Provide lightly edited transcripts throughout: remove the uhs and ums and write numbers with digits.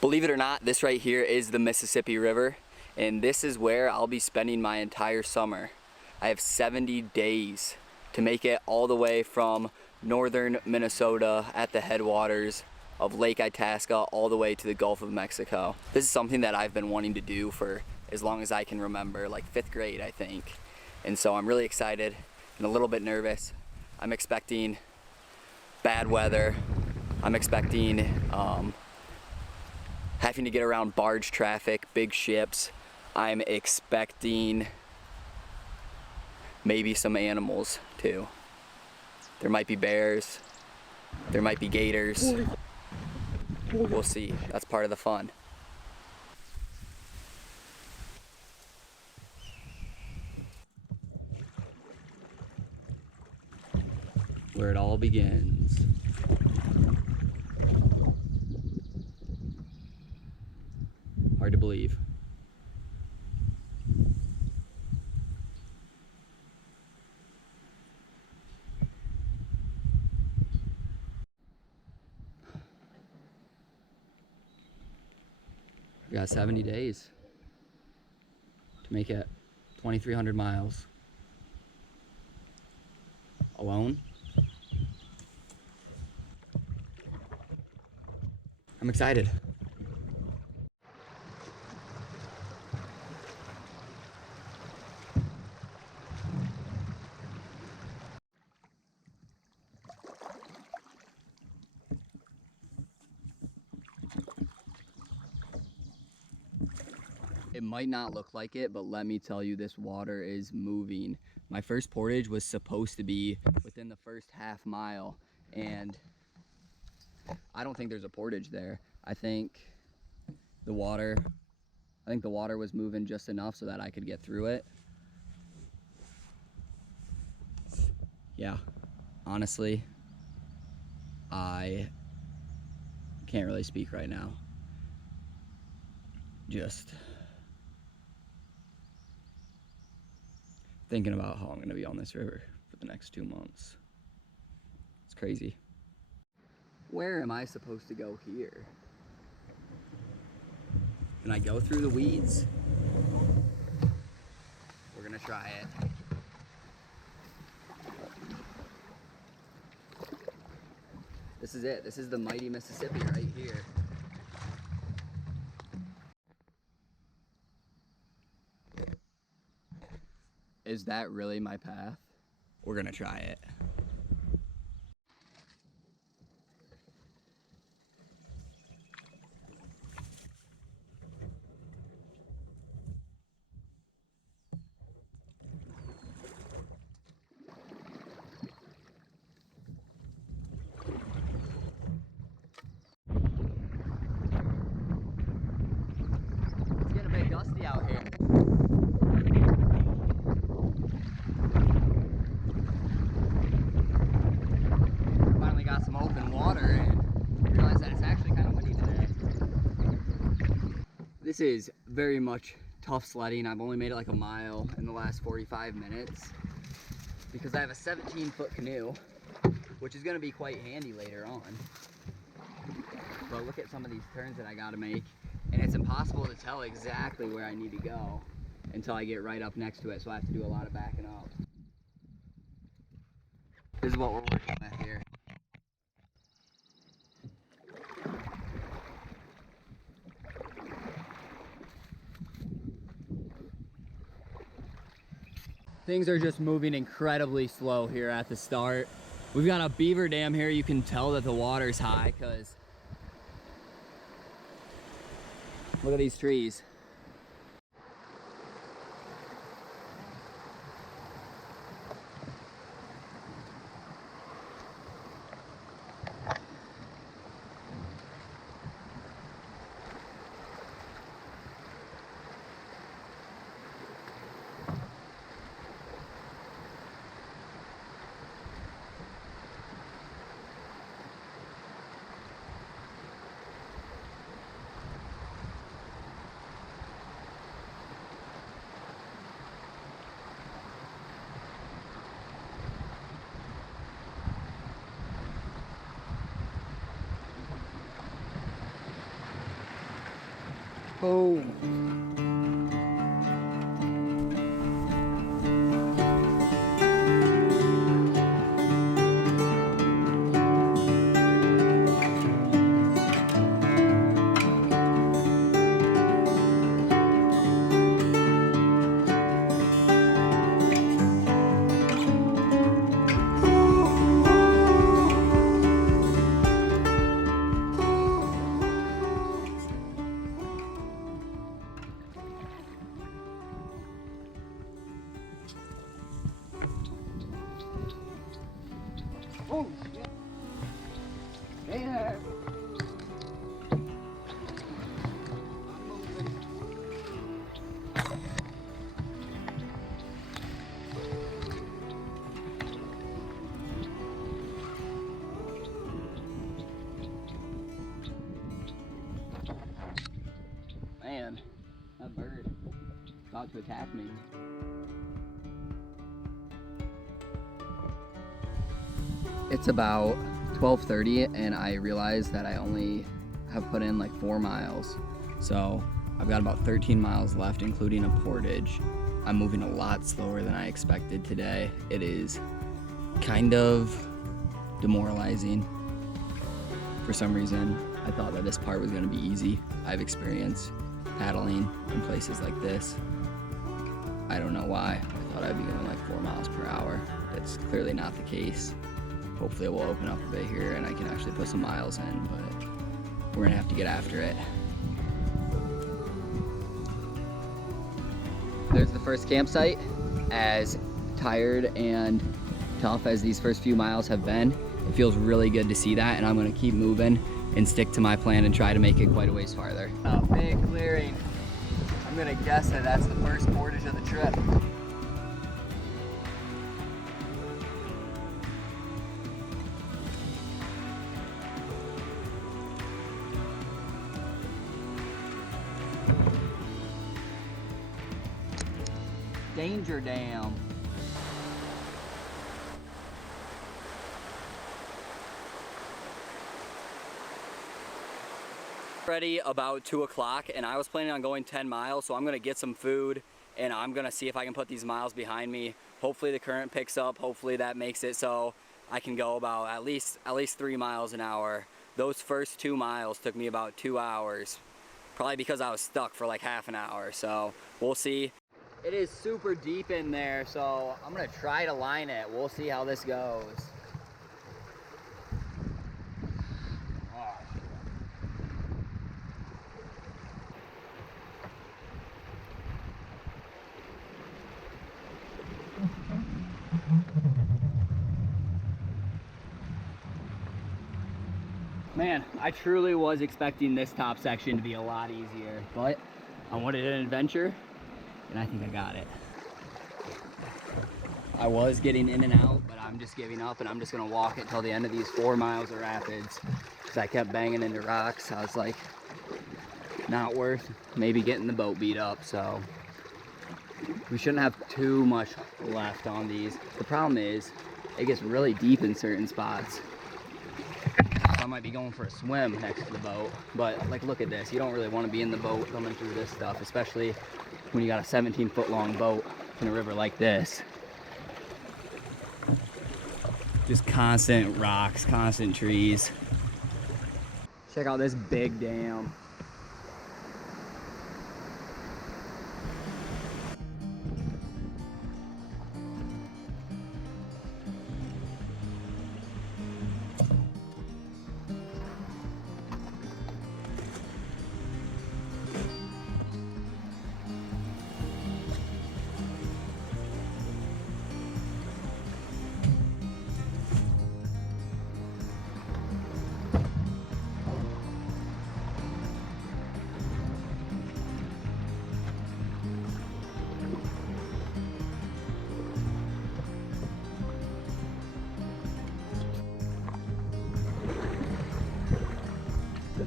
Believe it or not, this right here is the Mississippi River, and this is where I'll be spending my entire summer. I have 70 days to make it all the way from northern Minnesota at the headwaters of Lake Itasca all the way to the Gulf of Mexico. This is something that I've been wanting to do for as long as I can remember, like 5th grade, I think. And so I'm really excited and a little bit nervous. I'm expecting bad weather. I'm expecting having to get around barge traffic, big ships. I'm expecting maybe some animals too. There might be bears, there might be gators. We'll see, that's part of the fun. Where it all begins. Hard to believe. We got 70 days to make it 2,300 miles. Alone. I'm excited. It might not look like it, but let me tell you, this water is moving. My first portage was supposed to be within the first half mile, and I don't think there's a portage there. I think the water was moving just enough so that I could get through it. Yeah, honestly, I can't really speak right now. Just thinking about how I'm gonna be on this river for the next 2 months. It's crazy. Where am I supposed to go here? Can I go through the weeds? We're gonna try it. This is it. This is the mighty Mississippi right here. Is that really my path? We're gonna try it. It's getting a bit gusty out here. Finally got some open water and realized that it's actually kind of windy today. This is very much tough sledding. I've only made it like a mile in the last 45 minutes because I have a 17-foot canoe, which is going to be quite handy later on. But look at some of these turns that I got to make, and it's impossible to tell exactly where I need to go until I get right up next to it, so I have to do a lot of backing up. This is what we're working with here. Things are just moving incredibly slow here at the start. We've got a beaver dam here. You can tell that the water's high because look at these trees. Oh. Oh, shit. Hey there. Man, that bird is about to attack me. It's about 12:30 and I realized that I only have put in like 4 miles. So I've got about 13 miles left, including a portage. I'm moving a lot slower than I expected today. It is kind of demoralizing. For some reason, I thought that this part was gonna be easy. I've experienced paddling in places like this. I don't know why. I thought I'd be going like 4 miles per hour. That's clearly not the case. Hopefully it will open up a bit here and I can actually put some miles in, but we're gonna have to get after it. There's the first campsite. As tired and tough as these first few miles have been, it feels really good to see that, and I'm gonna keep moving and stick to my plan and try to make it quite a ways farther. A big clearing. I'm gonna guess that that's the first portage of the trip. Danger Dam. Ready about 2 o'clock and I was planning on going 10 miles, so I'm gonna get some food and I'm gonna see if I can put these miles behind me. Hopefully the current picks up, hopefully that makes it so I can go about at least 3 miles an hour. Those first 2 miles took me about 2 hours, probably because I was stuck for like half an hour, so we'll see. It is super deep in there, so I'm gonna try to line it. We'll see how this goes. Man, I truly was expecting this top section to be a lot easier, but I wanted an adventure, and I think I got it. I was getting in and out, but I'm just giving up, and I'm just gonna walk it till the end of these 4 miles of rapids, because I kept banging into rocks. I was like, not worth maybe getting the boat beat up, so we shouldn't have too much left on these. The problem is, it gets really deep in certain spots. I might be going for a swim next to the boat, but like, look at this. You don't really want to be in the boat coming through this stuff, especially when you got a 17-foot long boat in a river like this. Just constant rocks, constant trees. Check out this big dam.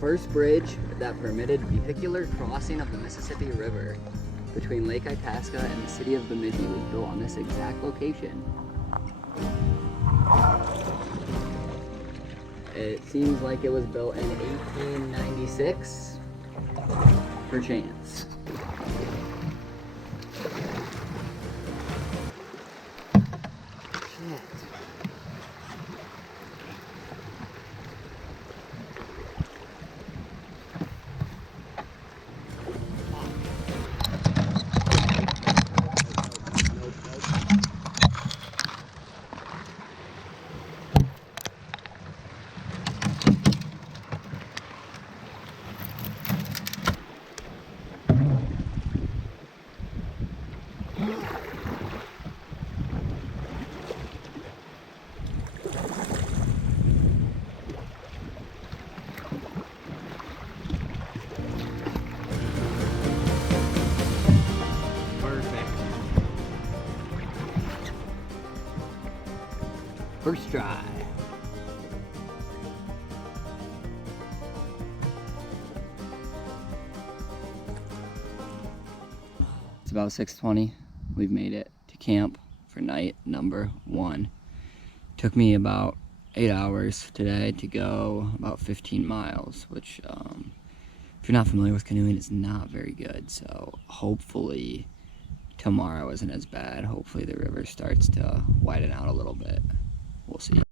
First bridge that permitted vehicular crossing of the Mississippi River between Lake Itasca and the city of Bemidji was built on this exact location. It seems like it was built in 1896. perchance. First try. It's about 6:20. We've made it to camp for night number 1. Took me about 8 hours today to go about 15 miles, which if you're not familiar with canoeing, it's not very good. So hopefully tomorrow isn't as bad. Hopefully the river starts to widen out a little bit. We'll see.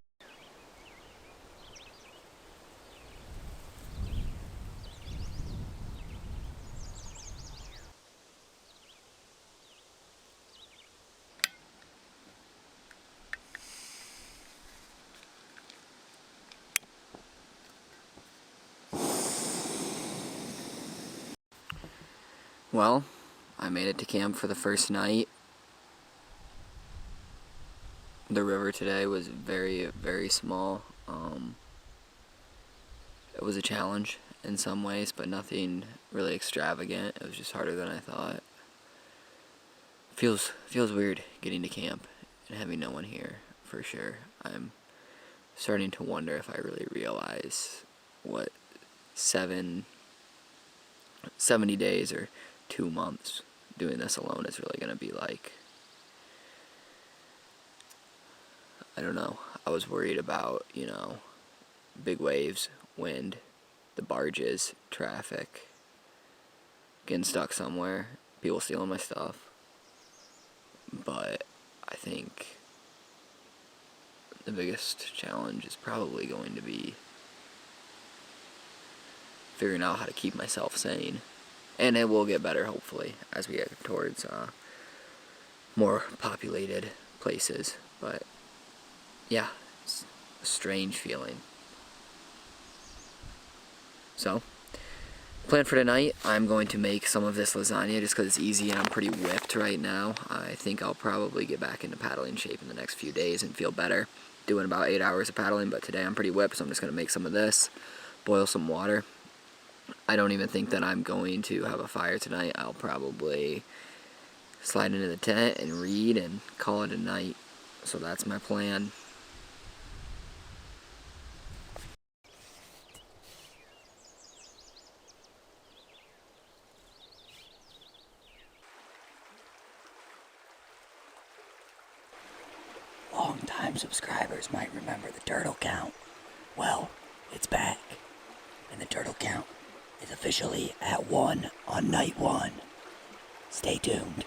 Well, I made it to camp for the first night. The river today was very, very small. It was a challenge in some ways, but nothing really extravagant. It was just harder than I thought. Feels weird getting to camp and having no one here, for sure. I'm starting to wonder if I really realize what 70 days or 2 months doing this alone is really going to be like. I don't know. I was worried about, big waves, wind, the barges, traffic, getting stuck somewhere, people stealing my stuff. But I think the biggest challenge is probably going to be figuring out how to keep myself sane. And it will get better, hopefully, as we get towards more populated places. But yeah, it's a strange feeling. So, plan for tonight, I'm going to make some of this lasagna just because it's easy and I'm pretty whipped right now. I think I'll probably get back into paddling shape in the next few days and feel better doing about 8 hours of paddling, but today I'm pretty whipped, so I'm just going to make some of this, boil some water. I don't even think that I'm going to have a fire tonight. I'll probably slide into the tent and read and call it a night. So that's my plan. Long-time subscribers might remember the turtle count. Well, it's back. And the turtle count is officially at 1 on night 1. Stay tuned.